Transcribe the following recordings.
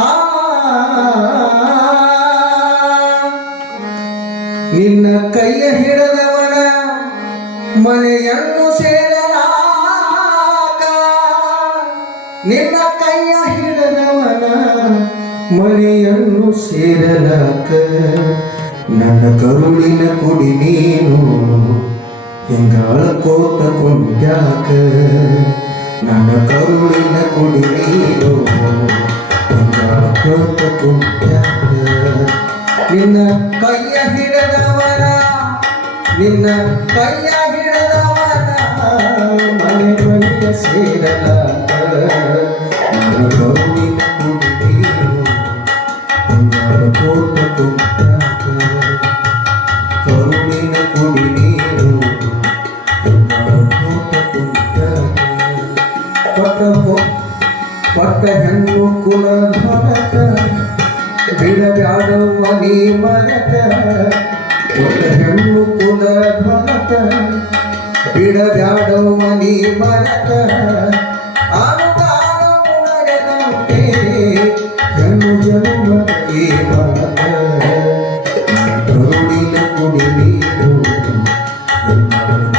ಆ ನಿನ್ನ ಕೈಯ ಹಿಡದವನ ಮನೆಯನ್ನು ಸೇರಲಾಗ ನಿನ್ನ ಕೈಯ ಹಿಡದವನ ಮನೆಯನ್ನು ಸೇರಲಾಕ ನನ್ನ ಕರುಳಿನ ಕುಡಿ ನೀನು ಹೆಂಗಾಳ ಕೋತ ಕೊಂಡ್ಯಾಕ ನನ್ನ ಕರುಳಿನ ಕುಡಿ ನೀನು ಹೆಂಗಾಳ ಕೋತ ಕೊಂಡ್ಯಾಕ ನಿನ್ನ ಕೈಯ ಹಿಡದವನ ನಿನ್ನ ಕೈಯ ಹಿಡದವನ ಮನೆಯ ಸೇರಲಾಕ ನನ್ನ ಕರುಳಿನ ಕುಡಿ ನೀನು ಹೆಂಗಾಳ ಕೋತ ಕೊಂಡ್ಯಾಕ ಕರುಳಿನ ಕುಡಿ ನೀನು ಪಟ್ಟ ಹೆಣ್ಣು ಕುಲ ಹೊರಕ ಬಿಡಬ್ಯಾಡವ ನೀ ಮರಕ ಪಟ್ಟ ಹೆಣ್ಣು ಕುಲ ಹೊರಕ ಬಿಡಬ್ಯಾಡವ ನೀ ಮರಕ ಅನುದಾನ ಮುಳಗದಂತೆ ಹೆಣ್ಣು ಜನ್ಮ ಈ ಮರಕ ಕರುಳಿನ ಕುಡಿ ನೀನು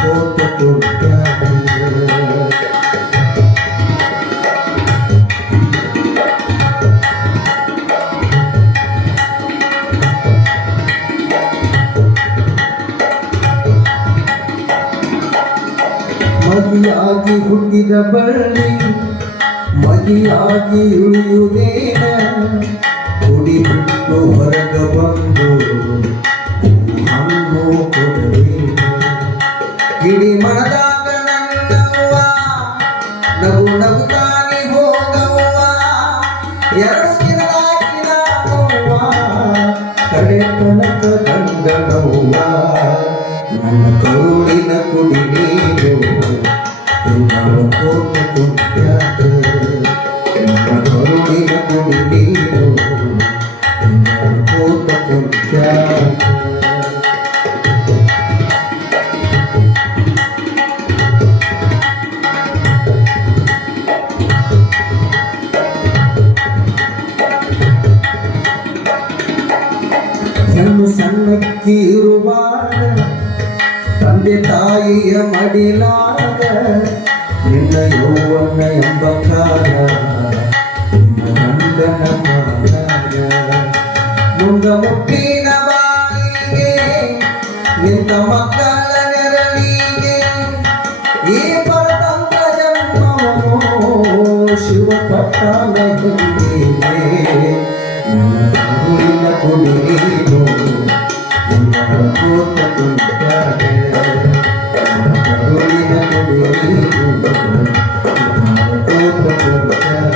ಕೋತ ಕೊಟ್ಟಾಗ ಮಗಿಯಾಗಿ ಹುಟ್ಟಿದ ಬಳ್ಳಿ ಮಗಿಯಾಗಿ ಉಳಿಯುವುದೇನ ಕುಡಿ ಬಿಟ್ಟು ಹೊರಗ ಬಂದು ಹಣ್ಣು ಕೊಡಬೇಕ ಗಿಡಿ ಮನದಾಗ ನನ್ನವ್ವ ನಗು ನಗುತ್ತಾನೆ ಹೋಗವ್ವ ಎರಡು ದಿನದಾಕಿನ ಕಡೆ ತನಕ ಗಂಡನವ್ವ ನನ್ನ ಕರುಳಿನ ಕುಡಿ ನೀನು ಹೆಂಗಾಳ ಕೋತ ಕೊಂಡ್ಯಾಕ ನನ್ನ ಕರುಳಿನ ಕುಡಿ ನೀನು ಹೆಂಗಾಳ ಕೋತ ಕೊಂಡ್ಯಾಕ ಹೆಣ್ಣು ಸಣ್ಣಕ್ಕಿ ಇರುವಾಗ ತಂದೆ ತಾಯಿಯ ಮಡಿಲಾಗ ನಿನ್ನ ಯೌವನ ಎಂಬ ಕಾಲ ನಿನ್ನ ಗಂಡನ ಮಾದಾಗ ಮುಂದ ಮುಟ್ಟಿನ ಬಾಯಿಗೆ ನಿಂತ ಮಕ್ಕಳ ನೆರಳಿಗೆ ಈ ಪರತಂತ್ರ ಜನ್ಮವನ್ನು ಶಿವ ಪಟ್ಟಾಲ ಹಿಂದಿಗೆ ನನ್ನ ಕರುಳಿನ ಕುಡಿ ನೀನು ಹೆಂಗಾಳ ಕೋತ ಕೊಂಡ್ಯಾಕ ನನ್ನ ಕರುಳಿನ ಕುಡಿ ನೀನು ಹೆಂಗಾಳ ಕೋತ ಕೊಂಡ್ಯಾಕ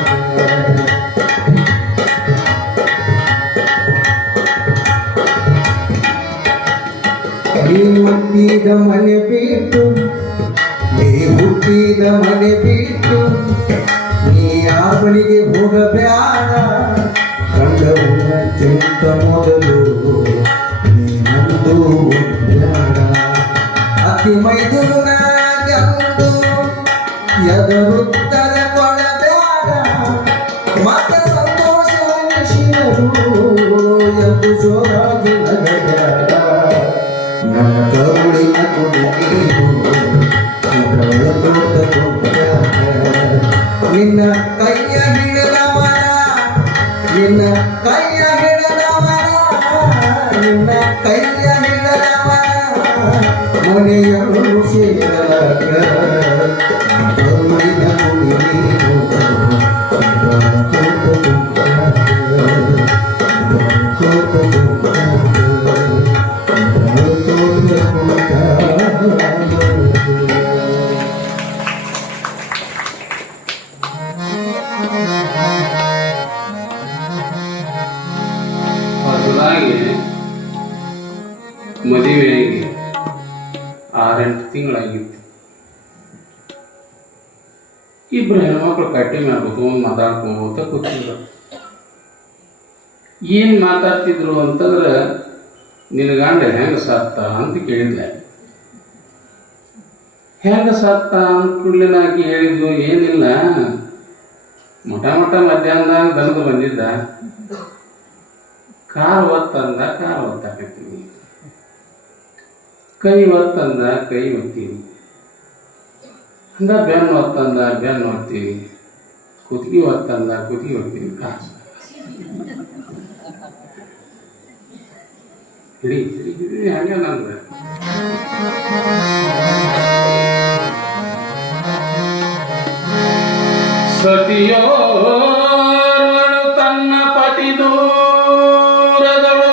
ನೀ ಹುಟ್ಟಿದ ಮನೆ ಬಿಟ್ಟು ನೀ ಹುಟ್ಟಿದ ಮನೆ ಬಿಟ್ಟು ನೀ ಯಾರ ಬಳಿಗೆ ಹೋಗಬ್ಯಾಡ ಕಂಡಕ್ಕಿಂತ ಮೊದಲು ನೀನಂದು ಬ್ಯಾಡ ಅತಿ ಮೈದುನ ಎಂದು ಎದರುತ್ತರ ಕೊಡಬೇಡ ಮತ ಸಂತೋಷ ಎಂದು ಜೋರಾಗಿ ನಗಬೇಡ ನನ್ನ ಕರುಳಿನ ಕುಡಿ ನೀನು ಹೆಂಗಾಳ ಕೋತ ಕೊಂಡ್ಯಾಕ ನಿನ್ನ ಕೈಯ ಹಿಡದವನ ನಿನ್ನ ಕೈಯ ಹಿಡದವನ ನಿನ್ನ ಕೈಯ ಹಿಡದವನ ಮನೆಯನ್ನು ಸೇರಲಾಕ ಕರುಳಿನ ಕುಡಿ ನೀನು ಹೆಂಗಾಳ ಕೋತ ಕೊಂಡ್ಯಾಕ ಕೋತ ಕೊಂಡ್ಯಾಕ ಮದುವೆಯಾಗಿ 6-8 ತಿಂಗಳಾಗಿತ್ತು. ಇಬ್ಬರು ಹೆಣ್ಮಕ್ಳು ಕಟ್ಟಿ ಮಾಡ್ಬೇಕು ಮಾತಾಡ್ಕೊಂತ ಕೂತಿದ್ರು. ಏನು ಮಾತಾಡ್ತಿದ್ರು ಅಂತಂದ್ರೆ ನಿನ್ನ ಗಂಡ ಹೆಂಗೆ ಸತ್ತ ಅಂತ ಕೇಳಿದ್ಲೆ. ಹೆಂಗೆ ಸತ್ತ ಅಂತ ಕೂಡಲೇ ಆಕೆ ಹೇಳಿದ್ಲು, ಏನಿಲ್ಲ ಮೊಟ ಮಧ್ಯಾಹ್ನ ದನದು ಬಂದಿದ್ದ ಕಾರ್ ಒತ್ತಂದ ಕಾರ್ ಒತ್ತಾಕತ್ತೀನಿ, ಕೈ ಒತ್ತಂದ ಕೈ ಒತ್ತೀನಿ, ಹಂಗ ಬೆನ್ನು ಒತ್ತಂದ ಬೆನ್ನು ಒತ್ತೀನಿ, ಕುತ್ತಿಗೆ ಒತ್ತಂದ ಕುತ್ತಿಗೆ ಒತ್ತೀನಿ. ಕಾಸು ಹಿಡಿ ಹಿಡಿ ಹಿಡಿ ಹಂಗೆ ನಂದು ಸತಿಯೋರ್ವಳು ತನ್ನ ಪತಿ ದೂರದಳು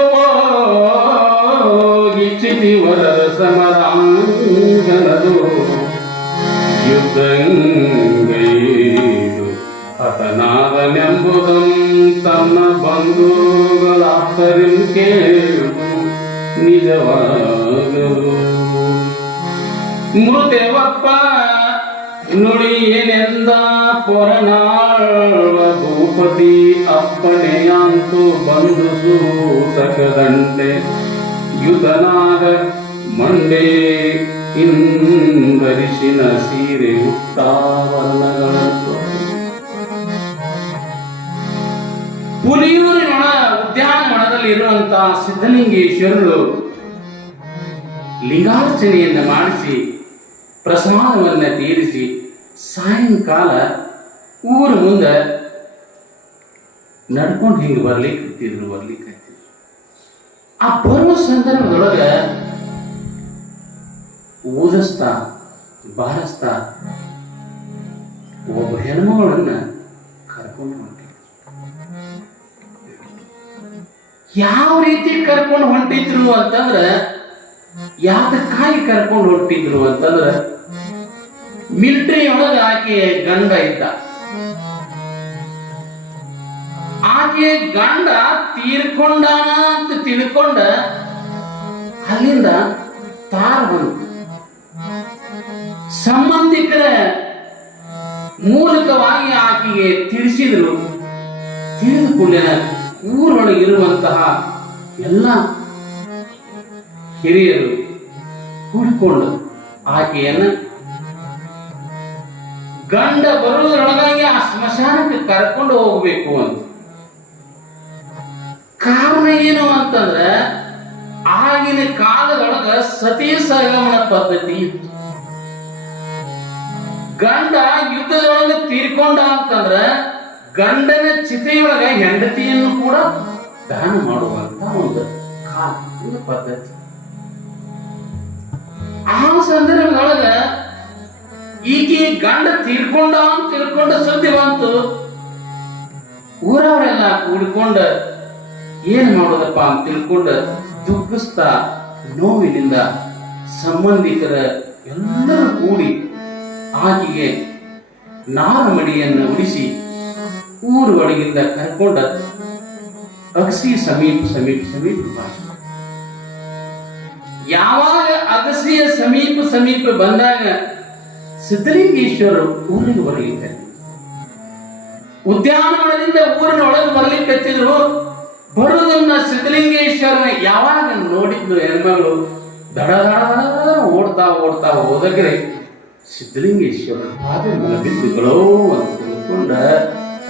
ಹೋಗಿಚ್ಚಿದಿವರ ಸಮರಾಂಗಣದು ಯುದ್ಧಂಗೈದು ಹತನಾದನೆಂಬುದಂ ತನ್ನ ಬಂಧುಗಳಾಪ್ತರಿಂ ಕೇಳು ನಿಜವಾಗಲು. ಮೃತೆವಪ್ಪ ನುಡಿಯನೆಂದ ಪೊರನಾಳ ಭೂಪತಿ ಅಪ್ಪಣೆಯಾಂತು ಬಂದು ಸೂಸಕದಂಡೆ ಯುತನಾದ ಮಂಡೆ ಇಂದರಿಸಿನ ಸೀರೆ ಉಟ್ಟಾವರಣಗಳಂತು. ಪುಲಿಯೂರಿನ ಉದ್ಯಾನವನದಲ್ಲಿ ಇರುವಂತಹ ಸಿದ್ಧಲಿಂಗೇಶ್ವರರು ಲಿಂಗಾರ್ಚನೆಯನ್ನು ಮಾಡಿಸಿ ಪ್ರಸಾದವನ್ನು ತೀರಿಸಿ ಸಾಯಂಕಾಲ ಊರ ಮುಂದೆ ನಡ್ಕೊಂಡು ಹಿಂಗೆ ಬರ್ಲಿಕ್ಕೆ ಆ ಬರುವ ಸಂದರ್ಭದೊಳಗ ಊದಿಸ್ತಾ ಬಾರಿಸ್ತಾ ಒಬ್ಬ ಹೆಣ್ಮಗಳನ್ನ ಕರ್ಕೊಂಡು ಹೊಂಟಿದ್ರು. ಯಾವ ರೀತಿ ಕರ್ಕೊಂಡು ಹೊಂಟಿದ್ರು ಅಂತಂದ್ರ, ಯಾತಕ್ಕಾಗಿ ಕರ್ಕೊಂಡು ಹೊಂಟಿದ್ರು ಅಂತಂದ್ರ, ಮಿಲಿಟರಿ ಒಳಗ ಆಕೆ ಗಂಡ ಇದ್ದ. ಆಕೆ ಗಂಡ ತೀರ್ಕೊಂಡಾನ ಅಂತ ತಿಳ್ಕೊಂಡ ಅಲ್ಲಿಂದ ತಾರ ಬಂತು. ಸಂಬಂಧಿಕರ ಮೂಲಕವಾಗಿ ಆಕೆಗೆ ತಿಳಿಸಿದ್ರು. ತಿಳಿದ ಕೂಡಲೇ ಊರೊಳಗೆ ಇರುವಂತಹ ಎಲ್ಲ ಹಿರಿಯರು ಕೂಡಿಕೊಂಡು ಆಕೆಯನ್ನು ಗಂಡ ಬರುವುದರೊಳಗಾಗಿ ಆ ಸ್ಮಶಾನಕ್ಕೆ ಕರ್ಕೊಂಡು ಹೋಗ್ಬೇಕು ಅಂತ. ಕಾರಣ ಏನು ಅಂತಂದ್ರೆ, ಆಗಿನ ಕಾಲದೊಳಗ ಸತೀ ಸಹಗಮನ ಪದ್ಧತಿ ಇತ್ತು. ಗಂಡ ಯುದ್ಧದೊಳಗೆ ತೀರ್ಕೊಂಡ ಅಂತಂದ್ರ ಗಂಡನ ಚಿತೆಯೊಳಗ ಹೆಂಡತಿಯನ್ನು ಕೂಡ ದಾನ ಮಾಡುವಂತ ಒಂದು ಪದ್ಧತಿ. ಆ ಸಂದರ್ಭದೊಳಗ ಈಕೆ ಗಂಡ ತೀರ್ಕೊಂಡ ಅಂತ ತಿಳ್ಕೊಂಡ ಸುದ್ದಿ ಬಂತು. ಊರವರೆಲ್ಲ ಕೂಡಿಕೊಂಡ ಏನ್ ಮಾಡೋದಪ್ಪ ಅಂತ ತಿಳ್ಕೊಂಡ ದುಃಖಿಸ್ತಾ ನೋವಿನಿಂದ ಸಂಬಂಧಿಕರ ಎಲ್ಲರೂ ಕೂಡಿ ಆಕೆಗೆ ನಾರಮಡಿಯನ್ನು ಉಡಿಸಿ ಊರು ಒಳಗಿಂದ ಕರ್ಕೊಂಡ ಅಗಸಿ ಸಮೀಪ ಯಾವಾಗ ಅಗಸಿಯ ಸಮೀಪ ಬಂದಾಗ ಸಿದ್ಧಲಿಂಗೇಶ್ವರರು ಊರಿಗೆ ಬರಲಿಕ್ಕೆ, ಉದ್ಯಾನವನದಿಂದ ಊರಿನ ಒಳಗೆ ಬರ್ಲಿಕ್ಕೆ ಬರುವುದನ್ನ ಸಿದ್ಧಲಿಂಗೇಶ್ವರನ ಯಾವಾಗ ನೋಡಿದ್ದು ಹೆಣ್ಮಗಳು ದಡ ಓಡ್ತಾ ಹೋದಾಗ್ರೆ ಸಿದ್ಧಲಿಂಗೇಶ್ವರನ ಪಾದ ಮೇಲೆ ಬಿದ್ದುಗಳೋ ಅಂತ ತಿಳ್ಕೊಂಡ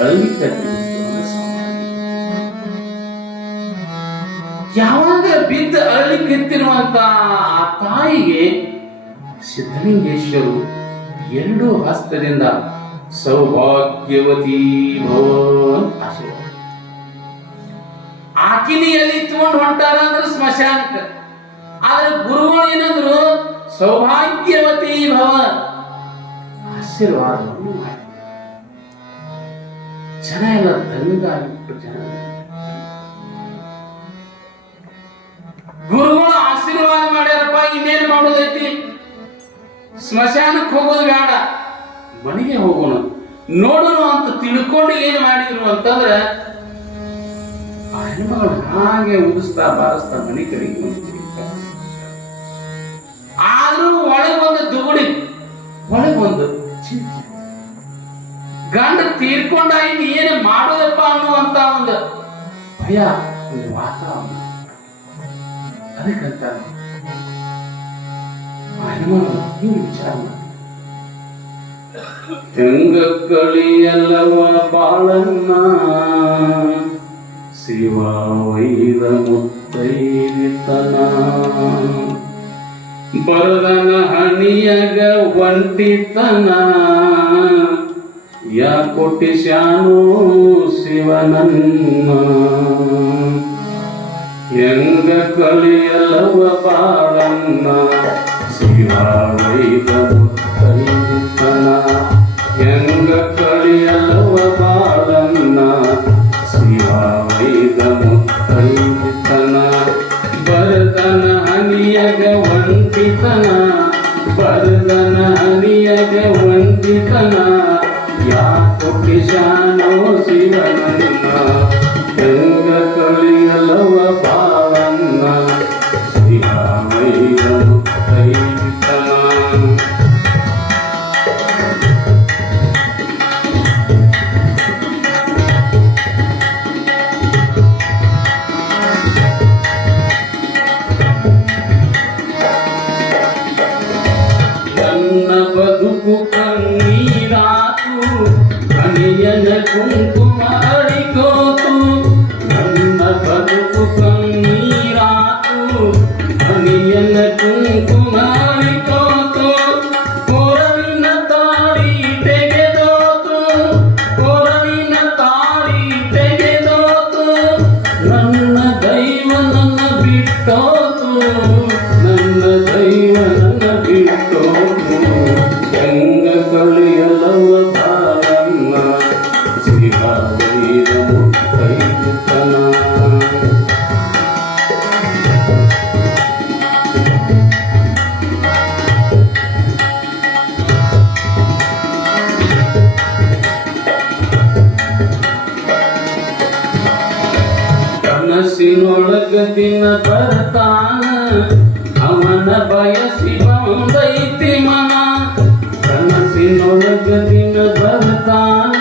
ಅಳಿಲಿಕ್ಕೆ ಯಾವಾಗ ಬಿದ್ದು ಅಳಿಲಿಕ್ಕೆತ್ತಿರುವಂತ ಆ ತಾಯಿಗೆ ಸಿದ್ಧಲಿಂಗೇಶ್ವರು ಎರಡೂ ಹಸ್ತದಿಂದ ಸೌಭಾಗ್ಯವತಿ ಭವನ್ ಆಶೀರ್ವಾದ. ಆಕಿನಿ ಎಲ್ಲಿ ತಗೊಂಡು ಹೊಂಟಾರ ಅಂದ್ರೆ ಸ್ಮಶಾನಕ್ಕೆ, ಆದ್ರೆ ಗುರುಗಳು ಏನಂದ್ರು ಸೌಭಾಗ್ಯವತಿ ಭವ ಆಶೀರ್ವಾದವನ್ನು ಮಾಡಿ. ಜನ ಎಲ್ಲ ದಂಗಾಗಿಬಿಟ್ಟು ಜನ ಗುರುಗಳು ಆಶೀರ್ವಾದ ಮಾಡ್ಯಾರಪ್ಪ, ಇನ್ನೇನು ಮಾಡೋದೈತಿ, ಸ್ಮಶಾನಕ್ಕೆ ಹೋಗೋದು ಬೇಡ, ಮನೆಗೆ ಹೋಗೋಣ ನೋಡೋಣ ಅಂತ ತಿಳ್ಕೊಂಡು ಏನ್ ಮಾಡಿದ್ರು ಅಂತಂದ್ರೆ ಆ ಹೆಣ್ಮಗಳು ಹಾಗೆ ಉದಿಸ್ತಾ ಬಾರಿಸ್ತಾ ಮನೆ ಕಡೆಗೆ ಆದ್ರೂ ಒಳಗೊಂದು ದುಗುಡಿ, ಒಳಗೊಂದು ಚಿಂತೆ, ಗಂಡ ತೀರ್ಕೊಂಡ ಇನ್ನು ಏನು ಮಾಡೋದಪ್ಪ ಅನ್ನುವಂತ ಒಂದು ಭಯ, ಒಂದು ವಾತಾವರಣ. ಅದಕ್ಕಂತ ಆ ಹೆಣ್ಮಗಳು ಹಿಂಗೆ ವಿಚಾರ ಮಾಡಿ ಹೆಂಗ ಕಳಿಯಲ್ಲವ ಬಾಳನ್ನ ಶಿವ ವೈದ ಮುತ್ತೈತನ ಬರದನ ಹಣಿಯಗ ಒಂಟಿತನ ಯಾ ಕೊಟ್ಟಿಸ್ಯಾನೋ ಶಿವನನ್ನ ಹೆಂಗ ಕಳಿಯಲ್ಲವ ಬಾಳನ್ನ ಶಿವ ವೈದ ಮುತ್ತೈತನ ಹೆಂಗ ಕಳಿಯಲ್ಲವ ಬಾಳನ್ನ ಶಿವ ವೈದ ಮುತ್ತೈತನ ಬರದನ ಹನಿಯಗ ವಂತಿತನ ಬರದನ ಹನಿಯಗ ವಂತಿತನ ಯಾ ಕೊಟ್ಟಿಸ್ಯಾನೋ ಶಿವನನ್ನ ಹೆಂಗ ಕಳಿಯಲ್ಲವ ಬಾಳನ್ನ ಶಿವ ವೈದ ಮುತ್ತೈತನ ನನ್ನ ಬದುಕು ಕಣ್ಣೀರಾತು ಕಣಿಯನ ಕುಂಕುಮ ಅಡಿಗೋತು ನನ್ನ ಬದುಕು ಕಣ್ಣೀರಾತು ಕಣಿಯನ ಕುಂಕುಮ ಅಡಿಗೋತು ಕೊರಳಿನ ತಾಳಿ ತೆಗೆದೋತು ಕೊರಳಿನ ತಾಳಿ ತೆಗೆದೋತು ನನ್ನ ದೈವ ನನ್ನ ಬಿಟ್ಟೋತು ನನ್ನ ದೈವ ನನ್ನ ಬಿಟ್ಟೋತು ಹೆಂಗ ಕಳಿಯಲ್ಲವ ಬಾಳನ್ನ ಶಿವ ವೈದ ಮುತ್ತೈತನ ಕನಸಿನೊಳಗ ದಿನ ಬರ್ತಾನ ಅವನ ಬಯಸಿ ಬಂದೈತಿ ಮನ ಕನಸಿನೊಳಗ ದಿನ ಬರ್ತಾನ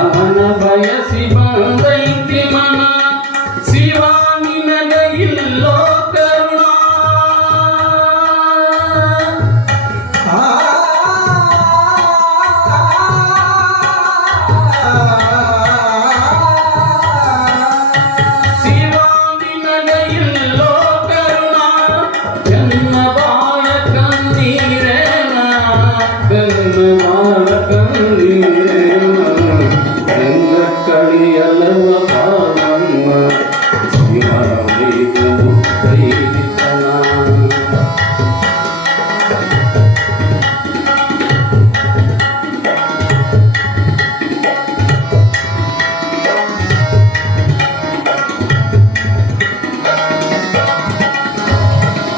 ಅವನ ಬಯಸಿ ಬಂದೈತಿ ಮನ ಶಿವ ನಿನಗ ಇಲ್ಲೋ ಕರುಣ ಶಿವ ನಿನಗ ಇಲ್ಲೋ ಕರುಣ ಜನ್ಮ ಬಾಳ ಕಣ್ಣೀರೇನ ಜನ್ಮ ಬಾಳ ಕಣ್ಣೀರೇನ ಹೆಂಗ ಕಳಿಯಲ್ಲವ ಬಾಳನ್ನ ಶಿವ ವೈದ ಮುತ್ತೈತನ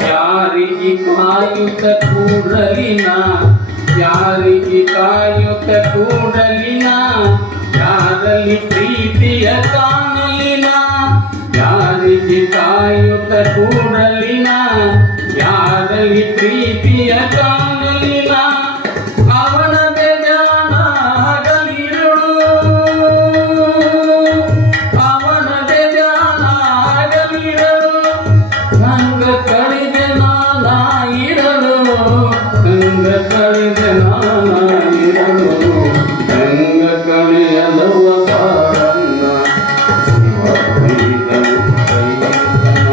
ಯಾರಿಗೆ ಕಾಯುತ್ತ ಕೂಡಲಿನ ಯಾರಿಗೆ ಕಾಯುತ್ತ ಕೂಡಲಿನ ಯಾರಲ್ಲಿ ಪ್ರೀತಿಯ ಕಾಣಲಿನ ಯಾರಿಗೆ ಕಾಯುತ್ತ ಕೂಡಲಿನ ಯಾರಲ್ಲಿ ಪ್ರೀತಿಯ ಕಾಣಲಿನ ಅವನದೇ ಧ್ಯಾನ ಆಗಲಿರುಳು ಅವನದೇ ಧ್ಯಾನ ಆಗಲಿರಳು ಹಂಗ ಕಳಿದೆ ನಾನ ಇರಲು ಹಂಗ ಕಳಿದೆ ನಾನ ಇರಲು ಹಂಗ ಕಳಿಯಲವ ಬಾಳನ್ನ ಶಿವ ವೈದ ಮುತ್ತೈತನ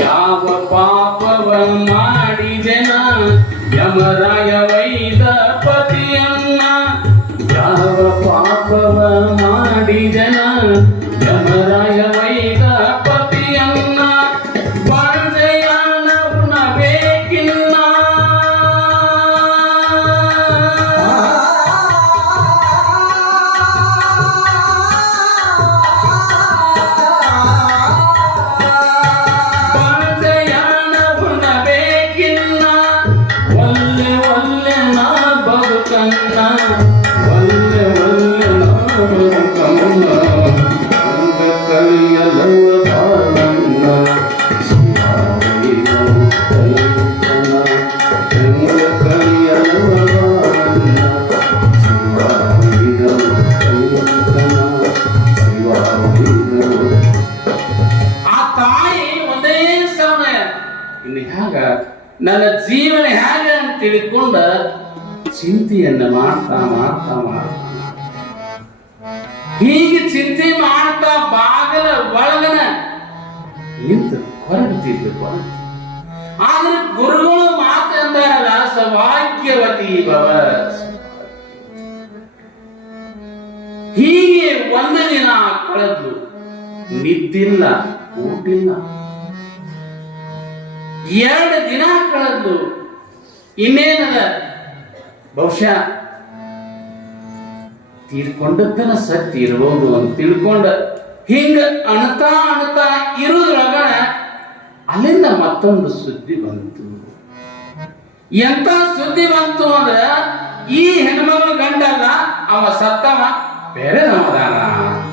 ಯಾವ ಪಾಪವ ಮಾಡಿದೆನ ಯಮರಾಯ ವೈದ ಪತಿಯನ್ನ ಯಾವ ಪಾಪವ ಮಾಡಿದೆನ ಯಮರಾಯ ವೈದ ಪತಿಯನ್ನ ಪರದೆಯನ್ನ ಉಣಬೇಕಿನ್ನ ಪರದೆಯನ್ನ ಉಣಬೇಕಿನ್ನ ಒಲ್ಲೆ ಒಲ್ಲೆ ನಾ ಬದುಕನ್ನ ಒಲ್ಲೆ ಒಲ್ಲೆ ನಾ ಬದುಕನ್ನ ನನ್ನ ಜೀವನ ಹೇಗೆ ಅಂತ ತಿಳ್ಕೊಂಡ ಚಿಂತೆಯನ್ನ ಮಾಡ್ತಾ ಮಾಡ್ತಾ ಮಾಡ್ತಾ ಹೀಗೆ ಚಿಂತೆ ಮಾಡ್ತಾ ಬಾಗಲ ಒಳಗನ ನಿಂತು ಹೊರಡ್ತಿದ್ದು ಆದ್ರೆ ಗುರುಗಳು ಮಾತಂದಾರಲ್ಲ ಸೌಭಾಗ್ಯವತಿ ಭವ. ಹೀಗೆ ಒಂದು ದಿನ ಕಳೆದು ನಿದ್ದಿಲ್ಲ ಊಟಿಲ್ಲ, 2 ದಿನ ಕಳೆದು ಇನ್ನೇನದ ಬಹುಶಃ ತೀರ್ಕೊಂಡದ್ದನ ಸತ್ಯ ಇರ್ಬೋದು ಅಂತ ತಿಳ್ಕೊಂಡ ಹಿಂಗ ಅಣತಾ ಅಣತಾ ಇರುವುದ್ರೊಳಗ ಅಲ್ಲಿಂದ ಮತ್ತೊಂದು ಸುದ್ದಿ ಬಂತು. ಎಂತ ಸುದ್ದಿ ಬಂತು ಅಂದ್ರ ಈ ಹೆಣ್ಮಗಳು ಗಂಡಲ್ಲ, ಅವ ಸತ್ತವ ಬೇರೆ ನಮದಾನ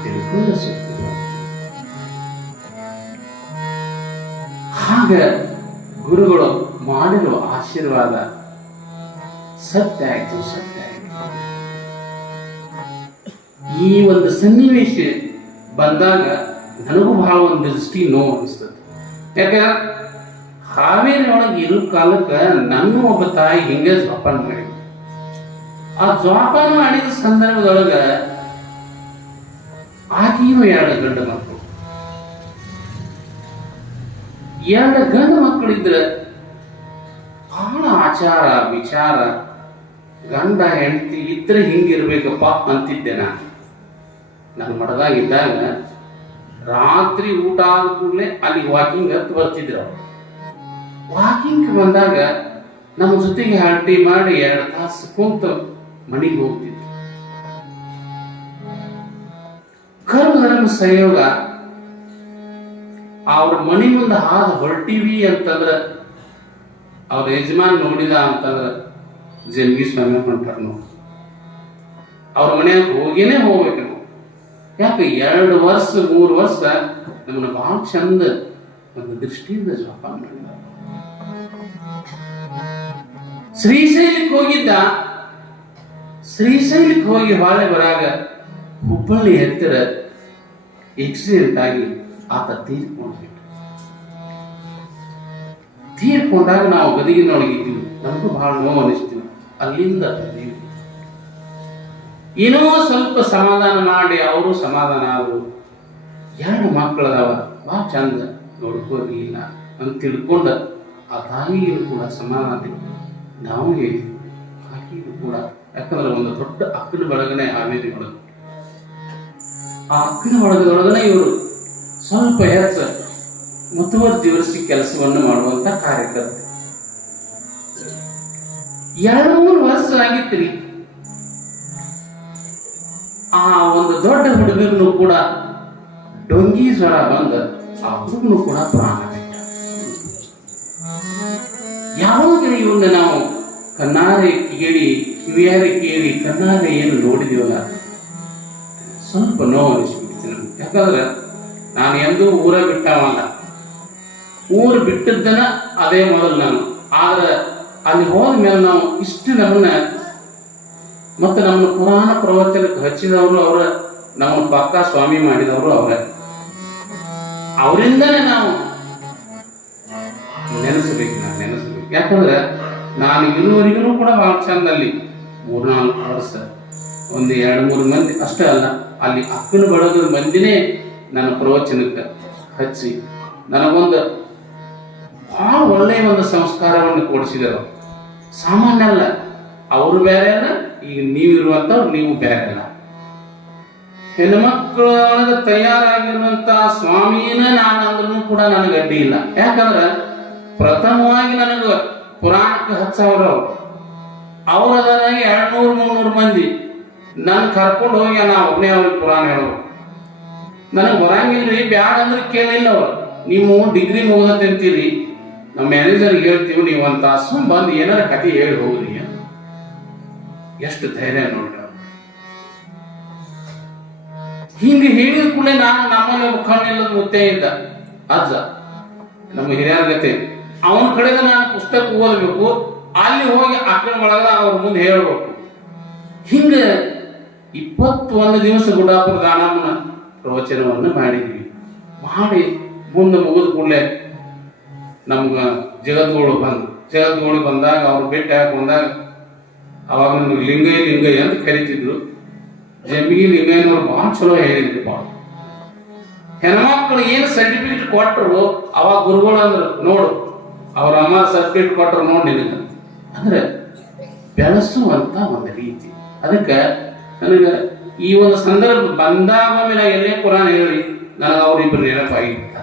ತಿಳ್ಕೊಂಡ ಸುದ್ದಿ ಬಂತು. ಹಾಗ ಗುರುಗಳು ಮಾಡಿರುವ ಆಶೀರ್ವಾದ ಸತ್ಯ ಆಯ್ತು, ಸತ್ಯ ಆಯ್ತು. ಈ ಒಂದು ಸನ್ನಿವೇಶ ಬಂದಾಗ ನನಗೂ ಬಹಳ ಒಂದು ದೃಷ್ಟಿ ನೋವು ಅನಿಸ್ತದೆ. ಯಾಕಂದ್ರೆ ಹಾವೇರಿ ಒಳಗೆ ಇರೋ ಕಾಲಕ್ಕೆ ನನ್ನ ಒಬ್ಬ ತಾಯಿ ಹಿಂಗೆ ಜೋಪಾನ ಮಾಡಿ, ಆ ಜೋಪಾನ ಮಾಡಿದ ಸಂದರ್ಭದೊಳಗ ಆಕೆಯೂ 2 ಗಂಡು ಮಕ್ಕಳು. 2 ಗಂಡು ಮಕ್ಕಳಿದ್ರೆ ಬಹಳ ಆಚಾರ ವಿಚಾರ, ಗಂಡ ಹೆಂಡತಿ ಇದ್ರೆ ಹಿಂಗಿರ್ಬೇಕಪ್ಪ ಅಂತಿದ್ದೆ ನಾನು. ನಾನು ಮಠದಾಗಿದ್ದಾಗ ರಾತ್ರಿ ಊಟ ಆದ ಕೂಡಲೇ ಅಲ್ಲಿ ವಾಕಿಂಗ್ ಹತ್ತು ಬರ್ತಿದ್ರು. ವಾಕಿಂಗ್ ಬಂದಾಗ ನಮ್ಮ ಜೊತೆಗೆ ಹರಟಿ ಮಾಡಿ 2 ತಾಸು ಕುಂತು ಮನೆಗೆ ಹೋಗ್ತಿದ್ರು. ಕರ್ಮಧರ್ಮ ಸಂಯೋಗ ಅವ್ರ ಮನೆ ಮುಂದೆ ಹಾದು ಹೊರಟಿವಿ ಅಂತಂದ್ರ ಅವ್ರ ಯಜಮಾನ್ ನೋಡಿದ ಅಂತಂದ್ರ ಜನ್ಗಿ ಸ್ವಾಮಿ ಹೊಂಟಾರ ನಾವು ಅವ್ರ ಮನೆಯಾಗ ಹೋಗಿನೇ ಹೋಗ್ಬೇಕು ನಾವು. ಯಾಕೆ 2 ವರ್ಷ 3 ವರ್ಷ ನಮ್ಮನ್ನ ಬಹಳ ಚಂದ ಒಂದು ದೃಷ್ಟಿಯಿಂದ ಜೋಪಾನ ಮಾಡಿದ. ಶ್ರೀಶೈಲಕ್ಕೆ ಹೋಗಿದ್ದ, ಶ್ರೀಶೈಲಕ್ಕೆ ಹೋಗಿ ಹೊಳೆ ಬರಾಗ ಹುಬ್ಬಳ್ಳಿ ಹತ್ತಿರ ಆಕ್ಸಿಡೆಂಟ್ ಆಗಿ ಆತ ತೀರ್ಕೊಂಡಾಗ ನಾವು ಗದಗಿನೊಳಗಿದ್ದೀವಿ. ನಮಗೂ ಬಹಳ ನೋವು ಅನಿಸ್ತೀವಿ. ಅಲ್ಲಿಂದ ಏನೋ ಸ್ವಲ್ಪ ಸಮಾಧಾನ ಮಾಡಿ ಅವರು ಸಮಾಧಾನ ಆದರು. 2 ಮಕ್ಕಳದಾವ, ಬಹಳ ಚಂದ ನೋಡ್ಕೋರಿ ಇಲ್ಲ ಅಂತ ತಿಳ್ಕೊಂಡ ಆ ತಾಯಿಗೂ ಕೂಡ ಸಮಾಧಾನ, ನಾವು ಆಕೆಗೂ ಕೂಡ. ಯಾಕಂದ್ರೆ ಒಂದು ದೊಡ್ಡ ಅಕ್ಕನ ಬಳಗನೆ ಹಾವೇರಿ ಒಳಗ, ಆ ಅಕ್ಕನ ಒಳಗನೆ ಇವರು ಸ್ವಲ್ಪ ಹೆಚ್ಚ ಮುತುವರ್ಜಿ ವಹಿಸಿ ಕೆಲಸವನ್ನು ಮಾಡುವಂತ ಕಾರ್ಯಕರ್ತೆ. 2-3 ವರ್ಷ ಆಗಿತ್ರಿ. ಆ ಒಂದು ದೊಡ್ಡ ಹುಡುಗನು ಕೂಡ ಡೊಂಗಿ ಜ್ವರ ಬಂದ ಆ ಹುಡುಗನು ಕೂಡ ಪ್ರಾಣ ಬಿಟ್ಟ. ಯಾವಾಗ ಇವನ್ನ ನಾವು ಕಣ್ಣಾರೆ ಕೇಳಿ ಕಿವಿಯಾರೆ ಕೇಳಿ ಕಣ್ಣಾರೆ ಏನು ನೋಡಿದೀವಲ್ಲ, ಸ್ವಲ್ಪ ನೋವು ಅನಿಸ್ಬಿಡ್ತೀನಿ ನಮ್ಗೆ. ಯಾಕಂದ್ರೆ ನಾನು ಎಂದೂ ಊರ ಬಿಟ್ಟವಲ್ಲ, ಊರು ಬಿಟ್ಟದ್ದನ ಅದೇ ಮೊದಲು ನಾನು. ಆದ್ರೆ ಅಲ್ಲಿ ಹೋದ ಮೇಲೆ ನಾವು ಇಷ್ಟು ನಮ್ಮನ್ನ ಮತ್ತೆ ನಮ್ಮ ಪುರಾಣ ಪ್ರವಚನಕ್ಕೆ ಹಚ್ಚಿದವರು ಅವರ, ನಮ್ಮ ಪಕ್ಕ ಸ್ವಾಮಿ ಮಾಡಿದವರು ಅವರ. ಅವರಿಂದನೇ ನಾವು ನೆನೆಸಬೇಕು, ನಾನು ನೆನೆಸಬೇಕು. ಯಾಕಂದ್ರೆ ನಾನು ಇಲ್ಲಿವರೆಗೂ ಕೂಡ ಬಹಳ ಚಂದಲ್ಲಿ 3-4 ವರ್ಷ ಒಂದು 2-3 ಮಂದಿ ಅಷ್ಟೇ ಅಲ್ಲ, ಅಲ್ಲಿ ಅಕ್ಕನ ಬಳಗದ ಮಂದಿನೇ ನನ್ನ ಪ್ರವಚನಕ್ಕೆ ಹಚ್ಚಿ ನನಗೊಂದು ಬಹಳ ಒಳ್ಳೆಯ ಒಂದು ಸಂಸ್ಕಾರವನ್ನು ಕೊಡಿಸಿದರು. ಸಾಮಾನ್ಯ ಅಲ್ಲ, ಅವರು ಬೇರೆ ಅಲ್ಲ, ಈಗ ನೀವಿರುವಂತವ್ರು ನೀವು ಬೇರೆ ಅಲ್ಲ. ಹೆಣ್ಮಕ್ಳೊಳಗೆ ತಯಾರಾಗಿರುವಂತ ಸ್ವಾಮಿನ ನಾನು ಅಂದ್ರೂ ಕೂಡ ನನಗೆ ಅಡ್ಡಿ ಇಲ್ಲ. ಯಾಕಂದ್ರೆ ಪ್ರಥಮವಾಗಿ ನನಗೆ ಪುರಾಣಕ್ಕೆ ಹಚ್ಚವ್ರು ಅವರದಾರ 200-300 ಮಂದಿ ನನ್ ಕರ್ಕೊಂಡು ಹೋಗಿ ನಾ ಒಬ್ಬನೇ ಅವ್ರಿಗೆ ಪುರಾಣ ಹೇಳೋರು. ನನಗೆ ಬರಂಗಿಲ್ರಿ, ಬ್ಯಾಡ ಅಂದ್ರೆ ಕೇಳಿಲ್ಲ ಅವ್ರು. ನೀವು ಡಿಗ್ರಿ ಮುಗಿದತ್ತೆ ಅಂತೀರಿ, ನಮ್ಮ ಮ್ಯಾನೇಜರ್ಗೆ ಹೇಳ್ತೀವಿ, ನೀವು 1 ತಾಸು ಬಂದು ಏನಾರ ಕತೆ ಹೇಳಿ ಹೋಗ್ರಿ. ಎಷ್ಟು ಧೈರ್ಯ ನೋಡ್ರಿ. ಹಿಂಗೆ ಹೇಳಿದ ಕೂಡಲೇ ನಾನು ನಮ್ಮಲ್ಲಿ ಒಬ್ಬ ಕಣ್ಣಿಲ್ಲದ ಮುತ್ತೆ ಇದ್ದ ಅಜ್ಜ, ನಮ್ಮ ಹಿರಿಯರ ಗತೆ, ಅವನ ಕಡೆದ ನಾನು ಪುಸ್ತಕ ಓದಬೇಕು, ಅಲ್ಲಿ ಹೋಗಿ ಅಕ್ಕನ ಒಳಗ ಅವ್ರ ಮುಂದೆ ಹೇಳ್ಬೇಕು. ಹಿಂಗ 21 ದಿವಸ ಗುಡ್ಡಾಪುರ ದಾನಮ್ಮನ ಪ್ರವಚನವನ್ನು ಮಾಡಿದ್ವಿ. ಮಾಡಿ ಮುಂದೆ ಮುಗಿದ ಕೂಡಲೇ ನಮ್ಗ ಜಗದ್ಗುರು ಬಂದು ಜಗದ್ಗೋಳಿ ಬಂದಾಗ ಅವ್ರು ಭೇಟಿ ಹಾಕೊಂಡಾಗ ಅವಾಗ ನನಗೆ ಲಿಂಗಯ್ಯ ಅಂತ ಕರಿತಿದ್ರು. ಜಂಬಿಗಿ ಲಿಂಗಯ್ಯನವ್ರು ಭಾಳ ಚಲೋ ಹೇಳಿದ್ರು. ಭಾಳ ಹೆಣ್ಮಕ್ಳು ಏನು ಸರ್ಟಿಫಿಕೇಟ್ ಕೊಟ್ಟರು ಅವಾಗ ಗುರುಗಳು ಅಂದ್ರು, ನೋಡು ಅವ್ರ ಅಮ್ಮ ಸರ್ಟಿಫಿಕೇಟ್ ಕೊಟ್ಟರು ನೋಡಿ ನಿನಗೆ ಅಂದ್ರೆ ಬೆಳೆಸುವಂತ ಒಂದು ರೀತಿ. ಅದಕ್ಕೆ ನನಗೆ ಈ ಒಂದು ಸಂದರ್ಭ ಬಂದಾಗ ನಾ ಎಲ್ಲೇ ಪುರಾಣ ಹೇಳಿ ನನಗೆ ಅವರಿಬ್ಬರು ನೆನಪಾಗಿತ್ತ.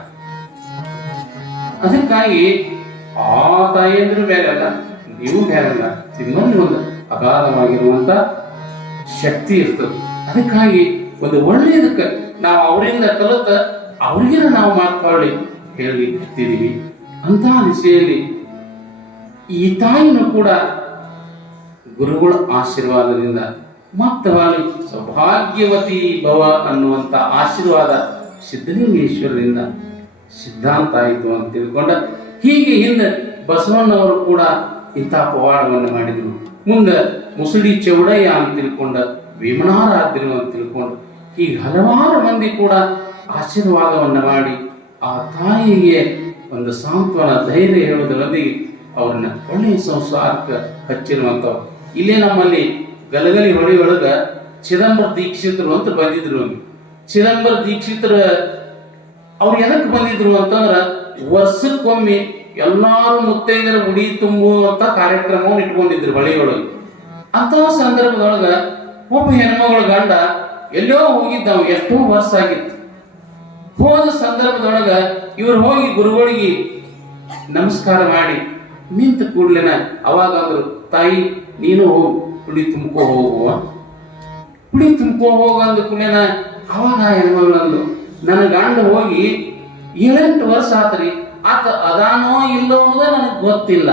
ಅದಕ್ಕಾಗಿ ಆ ತಾಯಿಯಂದ್ರು ಬೇರೆ ಅಲ್ಲ, ನೀವು ಬೇರೆ ಅಲ್ಲ, ನಿಮ್ಮಲ್ಲಿ ಒಂದು ಅಗಾಧವಾಗಿರುವಂತ ಶಕ್ತಿ ಇರ್ತದೆ. ಅದಕ್ಕಾಗಿ ಒಂದು ಒಳ್ಳೆಯದಕ್ಕೆ ನಾವು ಅವರಿಂದ ಕಲಿತ ಅವ್ರಿಗೆ ನಾವು ಮಾತಾಡಿ ಹೇಳಿ ಇರ್ತಿದೀವಿ. ಅಂತ ದಿಸೆಯಲ್ಲಿ ಈ ತಾಯಿನೂ ಕೂಡ ಗುರುಗಳ ಆಶೀರ್ವಾದದಿಂದ ಮತ್ತವಾಗಿ ಸೌಭಾಗ್ಯವತಿ ಭವ ಅನ್ನುವಂಥ ಆಶೀರ್ವಾದ ಸಿದ್ಧಲಿಂಗೇಶ್ವರರಿಂದ ಸಿದ್ಧಾಂತ ಆಯಿತು ಅಂತ ತಿಳ್ಕೊಂಡ. ಹೀಗೆ ಹಿಂದೆ ಬಸವಣ್ಣವರು ಕೂಡ ಇಂಥ ಪವಾಡವನ್ನು ಮಾಡಿದರು. ಮುಂದೆ ಮುಸುಡಿ ಚೌಡಯ್ಯ ಅಂತ ತಿಳ್ಕೊಂಡ, ವೇಮನಾರಾಧ್ಯರು ಅಂತ ತಿಳ್ಕೊಂಡು, ಹೀಗೆ ಹಲವಾರು ಮಂದಿ ಕೂಡ ಆಶೀರ್ವಾದವನ್ನು ಮಾಡಿ ಆ ತಾಯಿಗೆ ಒಂದು ಸಾಂತ್ವನ ಧೈರ್ಯ ಹೇಳುವುದರೊಂದಿಗೆ ಅವ್ರನ್ನ ಒಳ್ಳೆಯ ಸಂಸಾರಕ್ಕೆ ಹಚ್ಚಿರುವಂಥವ್ರು. ಇಲ್ಲೇ ನಮ್ಮಲ್ಲಿ ಗಲಗಲಿ ಹೊಳಿ ಒಳಗ ಚಿದಂಬರ ದೀಕ್ಷಿತರು ಅಂತ ಬಂದಿದ್ರು. ಚಿದಂಬರ ದೀಕ್ಷಿತರ ಅವ್ರು ಎದಕ್ಕೆ ಬಂದಿದ್ರು ಅಂತಂದ್ರ ವರ್ಷಕ್ಕೊಮ್ಮೆ ಎಲ್ಲಾರು ಮುತ್ತೈದರ ಉಡಿ ತುಂಬುವಂತ ಕಾರ್ಯಕ್ರಮವನ್ನು ಇಟ್ಕೊಂಡಿದ್ರು ಹೊಳೆಯೊಳಗೆ. ಅಂತಹ ಸಂದರ್ಭದೊಳಗ ಒಬ್ಬ ಹೆಣ್ಮಗಳ ಗಂಡ ಎಲ್ಲೋ ಹೋಗಿದ್ದಾವ, ಎಷ್ಟೋ ವರ್ಷ ಆಗಿತ್ತು. ಹೋದ ಸಂದರ್ಭದೊಳಗ ಇವ್ರು ಹೋಗಿ ಗುರುಗಳಿಗೆ ನಮಸ್ಕಾರ ಮಾಡಿ ನಿಂತ ಕೂಡ್ಲೆನ ಅವಾಗ ಅಂದ್ರು, ತಾಯಿ ನೀನು ಹೋಗು ಕುಡಿ ತುಂಬ್ಕೋ ಹೋಗುವ, ಕುಡಿ ತುಂಬ್ಕೋ ಹೋಗಂದ ಕೂಡ್ಲೆನ ಅವಾಗ ಹೆಣ್ಮಗಳಂದು, ನನ್ನ ಗಂಡ ಹೋಗಿ 7-8 ವರ್ಷ ಆತ್ರಿ, ಆತ ಅದಾನೋ ಇಲ್ಲೋ ಅನ್ನೋದ ನನಗೆ ಗೊತ್ತಿಲ್ಲ.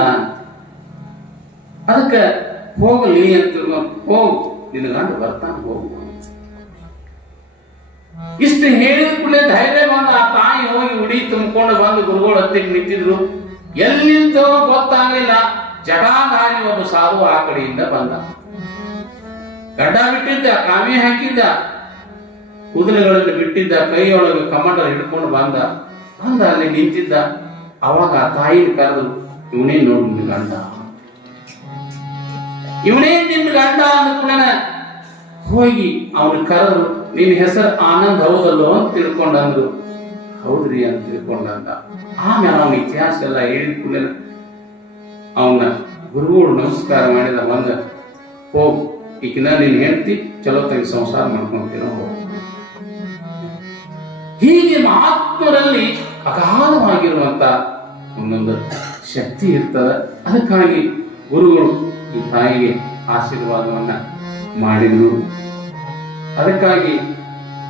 ಅದಕ್ಕೆ ಹೋಗಲಿ ಅಂತ ಹೋಗು, ನಿನ್ನ ಗಂಡ ಬರ್ತಾನ ಹೋಗು. ಇಷ್ಟು ಹೇಳಿದ ಕೂಡಲೇ ಧೈರ್ಯ ಬಂದ ಆ ತಾಯಿ ಹೋಗಿ ಉಡಿ ತುಂಬಿಕೊಂಡು ಬಂದು ಗುರುಗಳು ಹತ್ತಿಗೆ ನಿಂತಿದ್ರು. ಎಲ್ಲಿಂದೋ ಗೊತ್ತಾಗಲಿಲ್ಲ, ಜಟಾಧಾರಿ ಒಬ್ಬ ಸಾಧು ಆ ಕಡೆಯಿಂದ ಬಂದ. ಗಡ್ಡ ಬಿಟ್ಟಿದ್ದ, ಕಾಮಿ ಹಾಕಿದ್ದ, ಕುದುರೆಗಳನ್ನು ಬಿಟ್ಟಿದ್ದ, ಕೈಯೊಳಗೆ ಕಮಂಡ ಹಿಡ್ಕೊಂಡು ಬಂದ ಅಲ್ಲಿ ನಿಂತಿದ್ದ. ಅವಾಗ ಆ ತಾಯಿನ ಕರೆದು, ಇವನೇ ನೋಡು ನಿನ್ನ ಗಂಡ, ಇವನೇ ನಿನ್ನ ಗಂಡ ಅಂದ ಕೂಡ ಹೋಗಿ ಅವನು ಕರೆದ್ರು. ನಿನ್ನ ಹೆಸರು ಆನಂದ್ ಹೌದಲ್ಲೋ ಅಂತ ತಿಳ್ಕೊಂಡಂದ್ರು. ಹೌದ್ರಿ ಅಂತ ತಿಳ್ಕೊಂಡಂದ. ಆಮೇಲೆ ಅವನ ಇತಿಹಾಸ ಎಲ್ಲ ಹೇಳಿದ ಕೂಡ ಅವನ ಗುರುಗಳು ನಮಸ್ಕಾರ ಮಾಡಿದ, ಬಂದ ಹೋಗು, ಈಗಿನ ನೀನ್ ಹೆಂಡತಿ ಚಲೋ ತಗಿ ಸಂಸಾರ ಮಾಡ್ಕೊಂತೀನೋ ಹೋಗು. ಹೀಗೆ ಮಹಾತ್ಮರಲ್ಲಿ ಅಗಾಧವಾಗಿರುವಂತ ಒಂದೊಂದು ಶಕ್ತಿ ಇರ್ತದೆ. ಅದಕ್ಕಾಗಿ ಗುರುಗಳು ಈ ತಾಯಿಗೆ ಆಶೀರ್ವಾದವನ್ನ ಮಾಡಿದ್ರು. ಅದಕ್ಕಾಗಿ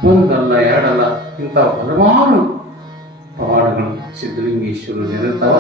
ಒಂದಲ್ಲ ಎರಡಲ್ಲ ಇಂಥ ಹಲವಾರು ಪವಾಡಗಳು ಸಿದ್ಧಲಿಂಗೇಶ್ವರರು ಇರುತ್ತವ.